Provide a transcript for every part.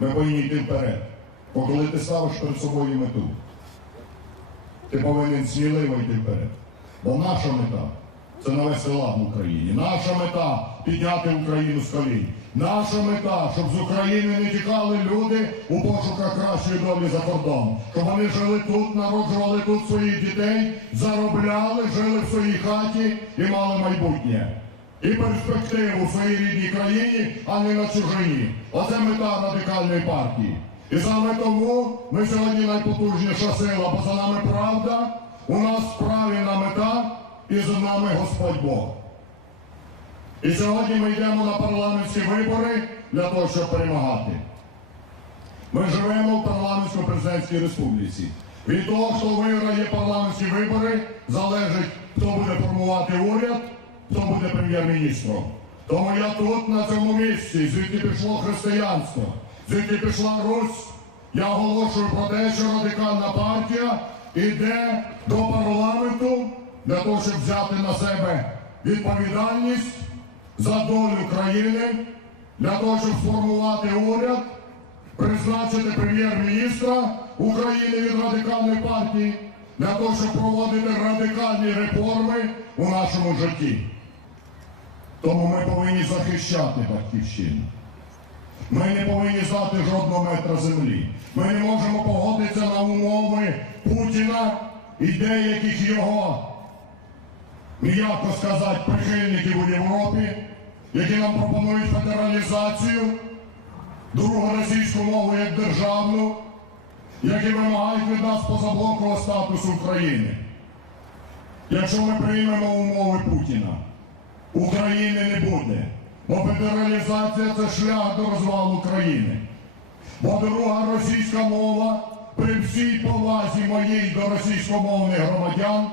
Ми повинні йти вперед. Бо коли ти ставиш перед собою мету, ти повинен сміливо йти вперед. Бо наша мета це навести лад в Україні. Наша мета підняти Україну з колін. Наша мета, щоб з України не тікали люди у пошуках кращої долі за кордон. Щоб вони жили тут, народжували тут своїх дітей, заробляли, жили в своїй хаті і мали майбутнє. І перспективу в своїй рідній країні, а не на чужині. Оце мета радикальної партії. І саме тому ми сьогодні найпотужніша сила, бо за нами правда, у нас правильна мета і за нами Господь Бог. І сьогодні ми йдемо на парламентські вибори для того, щоб перемагати. Ми живемо в парламентсько-президентській республіці. Від того, хто виграє парламентські вибори, залежить, хто буде формувати уряд, хто буде прем'єр-міністром. Тому я тут, на цьому місці, звідки пішло християнство, звідки пішла Русь, я оголошую про те, що радикальна партія йде до парламенту для того, щоб взяти на себе відповідальність за долю країни, для того, щоб сформувати уряд, призначити прем'єр-міністра України від радикальної партії для того, щоб проводити радикальні реформи у нашому житті. Тому ми повинні захищати батьківщину. Ми не повинні здати жодного метра землі. Ми не можемо погодитися на умови Путіна і деяких його, м'яко сказати, прихильників у Європі, які нам пропонують федералізацію, другу російську мову як державну, які вимагають від нас позаблокового статусу України. Якщо ми приймемо умови Путіна, України не буде. Бо федералізація це шлях до розвалу країни. Бо друга російська мова при всій повазі моїй до російськомовних громадян,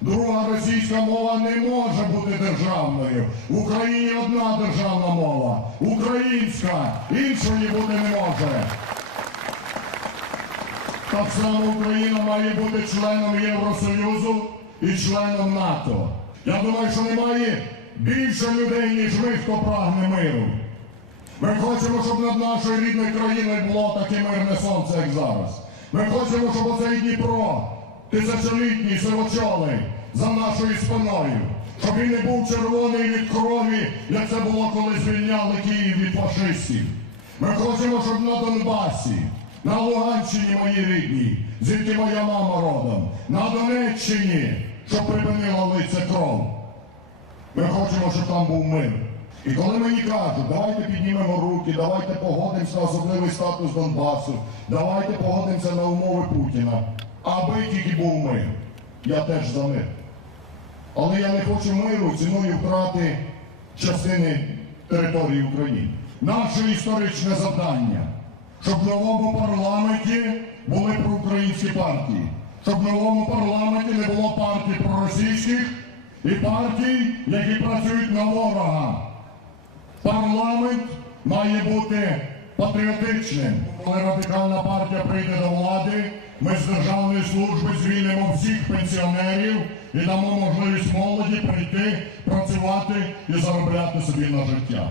друга російська мова не може бути державною. В Україні одна державна мова українська, іншої бути не може. Так само Україна має бути членом Євросоюзу і членом НАТО. Я думаю, що немає більше людей, ніж ми, хто прагне миру. Ми хочемо, щоб над нашою рідною країною було таке мирне сонце, як зараз. Ми хочемо, щоб оцей Дніпро, тисячолітній сивочолий, за нашою спиною, щоб він не був червоний від крові, як це було, коли звільняли Київ від фашистів. Ми хочемо, щоб на Донбасі, на Луганщині моїй рідній, звідки моя мама родом, на Донеччині, щоб припинила лице кров. Ми хочемо, щоб там був мир. І коли мені кажуть, давайте піднімемо руки, давайте погодимося на особливий статус Донбасу, давайте погодимося на умови Путіна, аби тільки був мир. Я теж за мир. Але я не хочу миру ціною втрати частини території України. Наше історичне завдання, щоб в новому парламенті були проукраїнські партії, щоб в новому парламенті не було партій проросійських і партій, які працюють на ворога. Парламент має бути патріотичним. Коли радикальна партія прийде до влади, ми з державної служби звільнимо всіх пенсіонерів і дамо можливість молоді прийти, працювати і заробляти собі на життя.